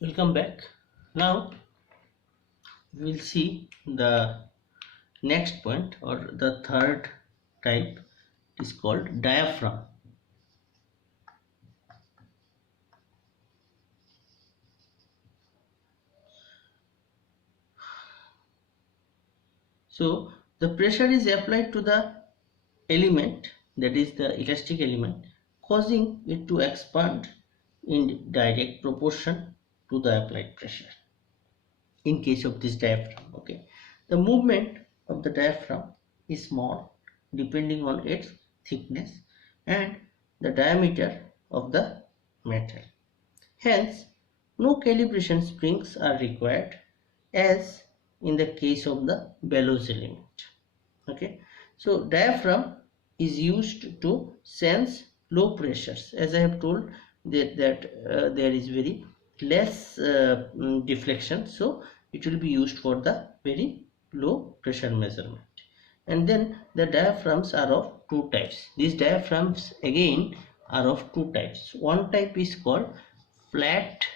Welcome back. Now we'll see the next point, or the third type is called diaphragm. So the pressure is applied to the element, that is the elastic element, causing it to expand in direct proportion to the applied pressure. In case of this diaphragm, okay, the movement of the diaphragm is small depending on its thickness and the diameter of the metal. Hence, no calibration springs are required as in the case of the bellows element. Okay, so diaphragm is used to sense low pressures. As I have told that there is very less deflection, so it will be used for the very low pressure measurement. And then the diaphragms are of two types. These diaphragms again are of two types. One type is called flat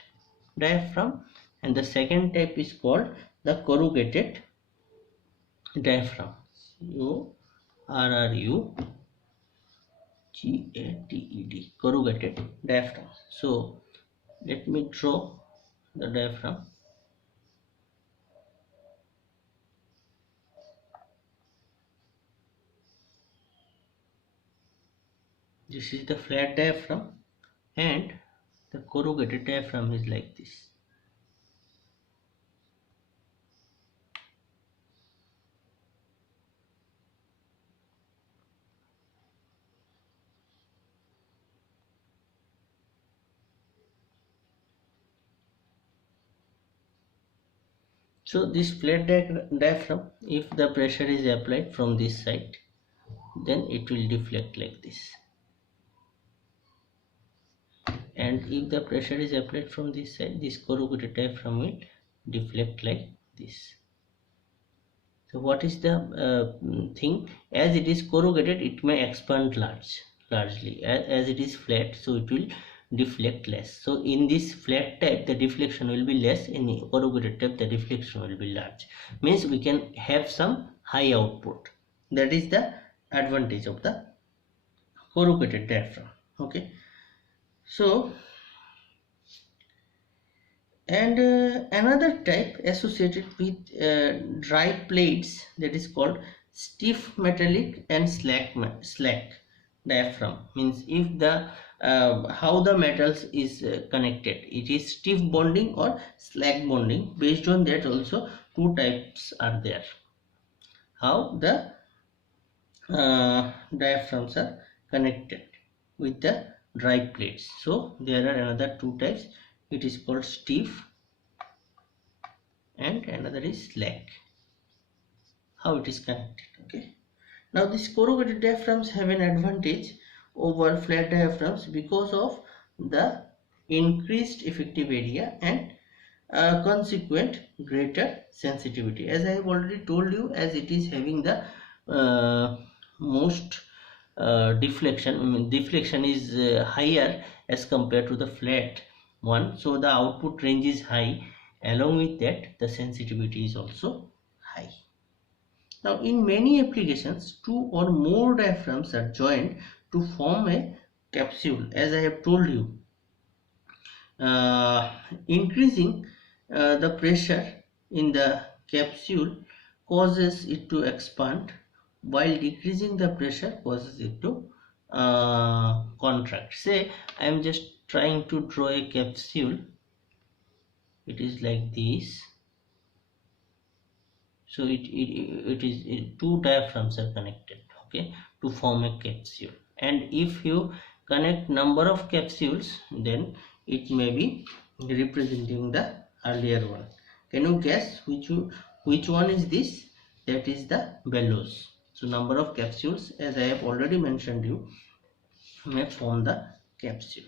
diaphragm and the second type is called the corrugated diaphragm. Corrugated, corrugated diaphragm. So let me draw the diaphragm. This is the flat diaphragm and the corrugated diaphragm is like this. So this flat diaphragm, if the pressure is applied from this side, then it will deflect like this. And if the pressure is applied from this side, this corrugated diaphragm will deflect like this. So what is the thing? As it is corrugated, it may expand largely. As it is flat, so it will deflect less. So in this flat type, the deflection will be less. In the corrugated type, the deflection will be large. Means we can have some high output. That is the advantage of the corrugated diaphragm. Okay. So and another type associated with dry plates, that is called stiff metallic and slack diaphragm. Means if the how the metals is connected, it is stiff bonding or slack bonding. Based on that also two types are there, how the diaphragms are connected with the dry plates. So there are another two types. It is called stiff and another is slack. How it is connected? Okay, now these corrugated diaphragms have an advantage over flat diaphragms because of the increased effective area and consequent greater sensitivity. As I have already told you, as it is having the most deflection, deflection is higher as compared to the flat one, so the output range is high. Along with that, the sensitivity is also high. Now in many applications, two or more diaphragms are joined to form a capsule. As I have told you, uh, increasing the pressure in the capsule causes it to expand, while decreasing the pressure causes it to contract. Say I am just trying to draw a capsule. It is like this. So two diaphragms are connected, okay, to form a capsule. And if you connect number of capsules, then it may be representing the earlier one. Can you guess which one is this? That is the bellows. So number of capsules, as I have already mentioned you, may form the capsule.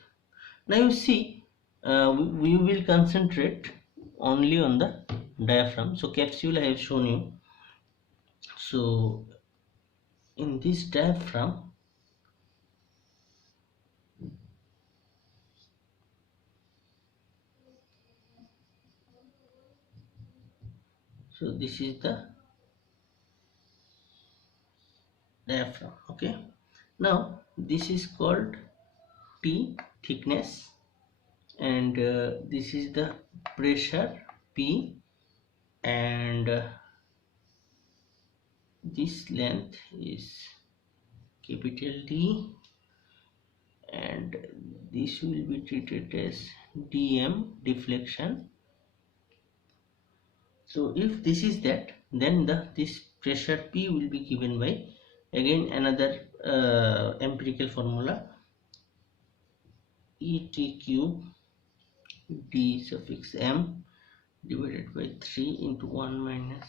Now you see, we will concentrate only on the diaphragm. So capsule I have shown you. So in this diaphragm, So this is the diaphragm. Okay, now this is called T, thickness, and this is the pressure P, and this length is capital D, and this will be treated as dm, deflection. So if this is that, then this pressure P will be given by, again, another empirical formula, Et cube d suffix m divided by 3 into 1 minus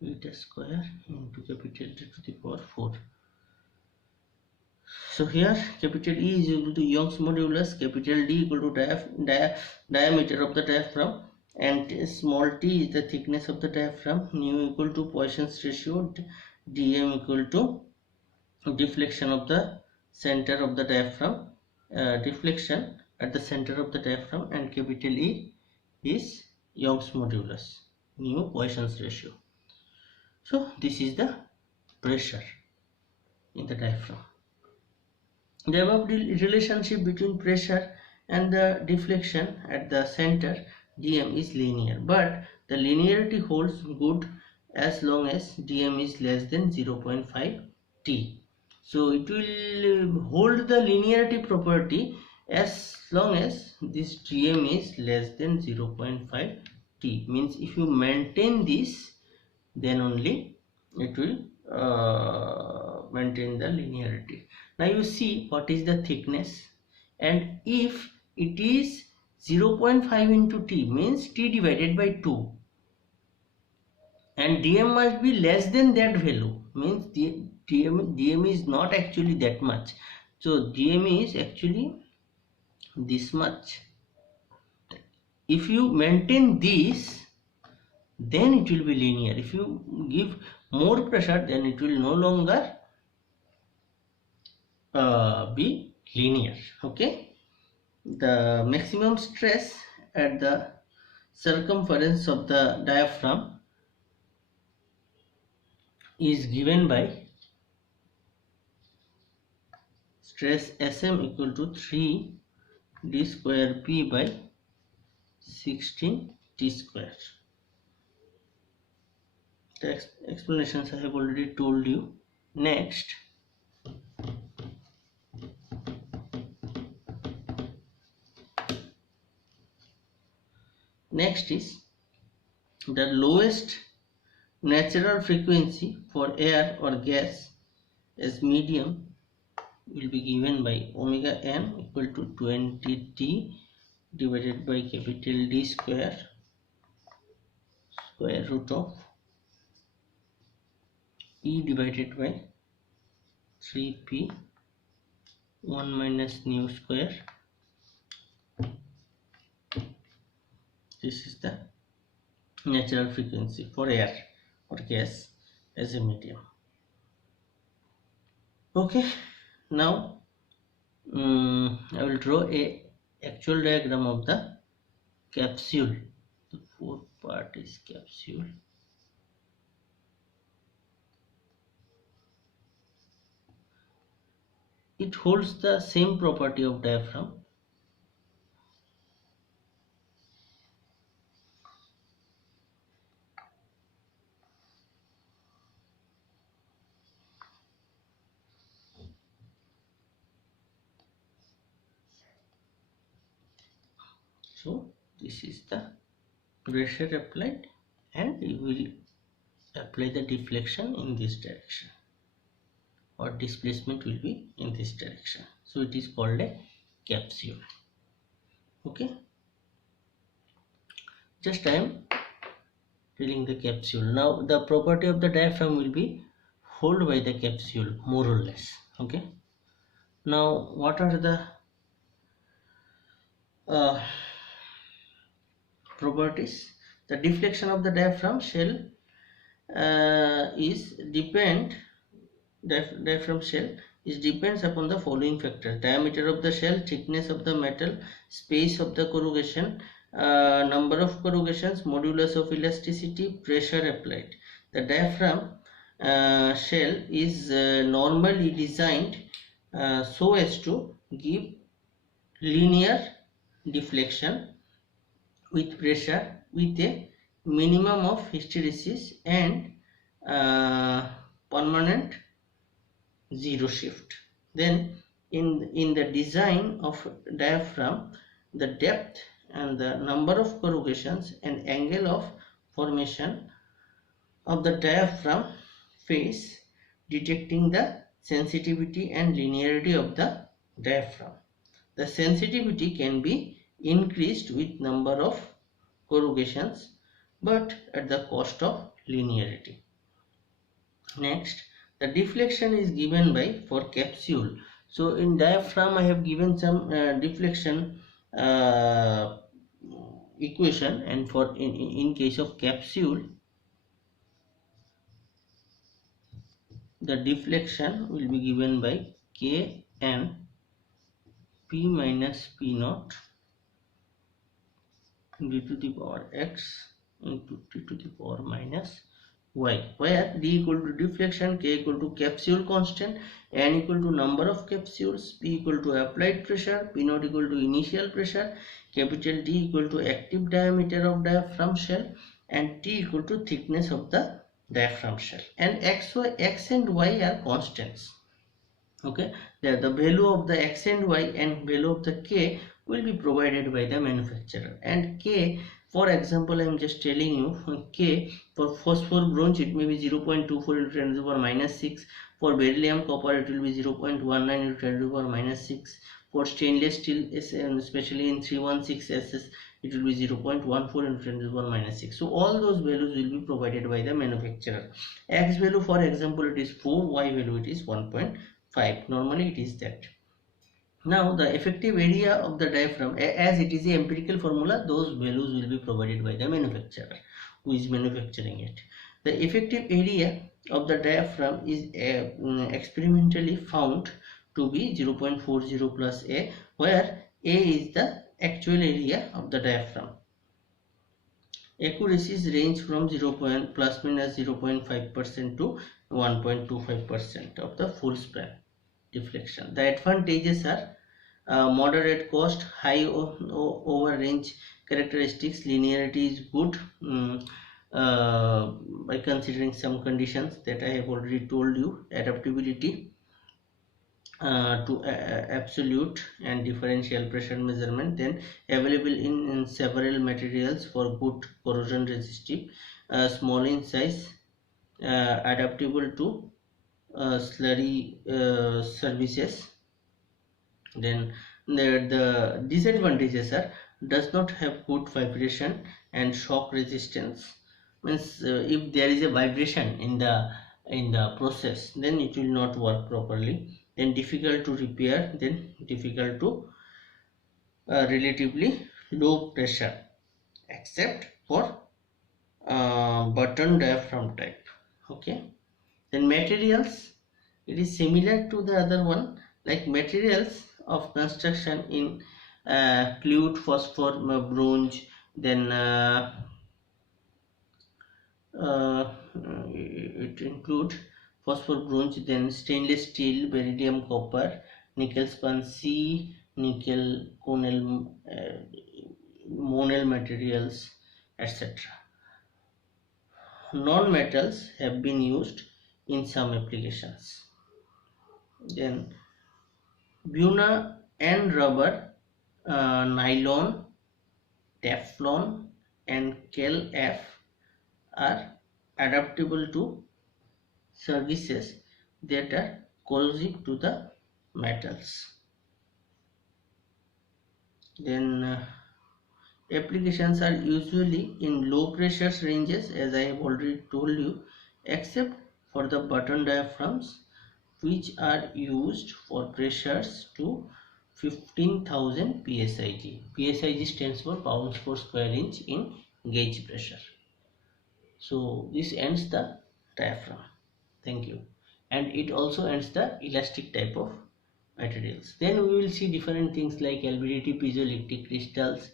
eta square into capital T to the power 4. So here capital E is equal to Young's modulus, capital D equal to diameter of the diaphragm, and small t is the thickness of the diaphragm, nu equal to Poisson's ratio, dm equal to deflection of the center of the diaphragm, deflection at the center of the diaphragm, and capital E is Young's modulus, nu Poisson's ratio. So this is the pressure in the diaphragm. The above relationship between pressure and the deflection at the center dm is linear, but the linearity holds good as long as dm is less than 0.5 t. So it will hold the linearity property as long as this dm is less than 0.5 t. Means if you maintain this, then only it will maintain the linearity. Now you see what is the thickness, and if it is 0.5 into t, means t divided by 2, and dm must be less than that value, means dm is not actually that much. So dm is actually this much. If you maintain this, then it will be linear. If you give more pressure, then it will no longer be linear. Okay, the maximum stress at the circumference of the diaphragm is given by stress Sm equal to 3 d square p by 16 t square. The explanations I have already told you. Next is the lowest natural frequency for air or gas as medium will be given by omega n equal to 20 t divided by capital D square root of E divided by 3p 1 minus nu square. This is the natural frequency for air or gas as a medium. Okay, now I will draw a actual diagram of the capsule. The fourth part is capsule. It holds the same property of diaphragm. So this is the pressure applied, and you will apply the deflection in this direction, or displacement will be in this direction. So it is called a capsule. Okay, just I am telling the capsule. Now the property of the diaphragm will be held by the capsule more or less. Okay, now what are the properties? The deflection of the diaphragm shell diaphragm shell depends upon the following factors: diameter of the shell, thickness of the metal, space of the corrugation, Number of corrugations, modulus of elasticity, pressure applied. The diaphragm shell is normally designed so as to give linear deflection with pressure with a minimum of hysteresis and permanent zero shift. Then in the design of diaphragm, the depth and the number of corrugations and angle of formation of the diaphragm face detecting the sensitivity and linearity of the diaphragm. The sensitivity can be increased with number of corrugations but at the cost of linearity. Next, the deflection is given by for capsule. So in diaphragm I have given some deflection equation, and for in case of capsule the deflection will be given by K N P minus P naught d to the power x into t to the power minus y, where d equal to deflection, k equal to capsule constant, n equal to number of capsules, p equal to applied pressure, p naught equal to initial pressure, capital D equal to active diameter of diaphragm shell, and t equal to thickness of the diaphragm shell, and x and y are constants. Okay, the value of the x and y and value of the k will be provided by the manufacturer. And k, for example, I am just telling you, k for phosphor bronze it may be 0.24 into 10 to the power minus 6, for beryllium copper it will be 0.19 into 10 to the power minus 6, for stainless steel especially in 316SS it will be 0.14 into 10 to the power minus 6. So all those values will be provided by the manufacturer. X value, for example, it is 4, y value it is 1.5. Normally it is that. Now the effective area of the diaphragm, as it is a empirical formula, those values will be provided by the manufacturer who is manufacturing it. The effective area of the diaphragm is experimentally found to be 0.40 plus A, where A is the actual area of the diaphragm. Accuracies range from 0. plus minus 0.5% to 1.25% of the full span deflection. The advantages are moderate cost, high over range characteristics, linearity is good by considering some conditions that I have already told you, adaptability to absolute and differential pressure measurement, then available in several materials for good corrosion resistive, small in size, adaptable to slurry services. Then the disadvantages are does not have good vibration and shock resistance. Means if there is a vibration in the process, then it will not work properly. Then difficult to repair, then difficult to relatively low pressure, except for button diaphragm type. Okay. Then materials, it is similar to the other one, like materials of construction in fluid phosphor bronze, then it includes phosphor bronze, then stainless steel, beryllium copper, nickel spun C, nickel conel monel materials, etc. Non-metals have been used in some applications. Then Buna and rubber, nylon, Teflon and Kel-F are adaptable to surfaces that are corrosive to the metals. Then applications are usually in low pressure ranges, as I have already told you, except for the button diaphragms, which are used for pressures to 15,000 psig. Psig stands for pounds per square inch in gauge pressure. So this ends the diaphragm. Thank you. And it also ends the elastic type of materials. Then we will see different things like LVDT, piezoelectric crystals,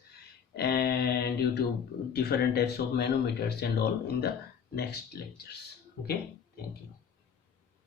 and due to different types of manometers and all in the next lectures. Okay, thank you.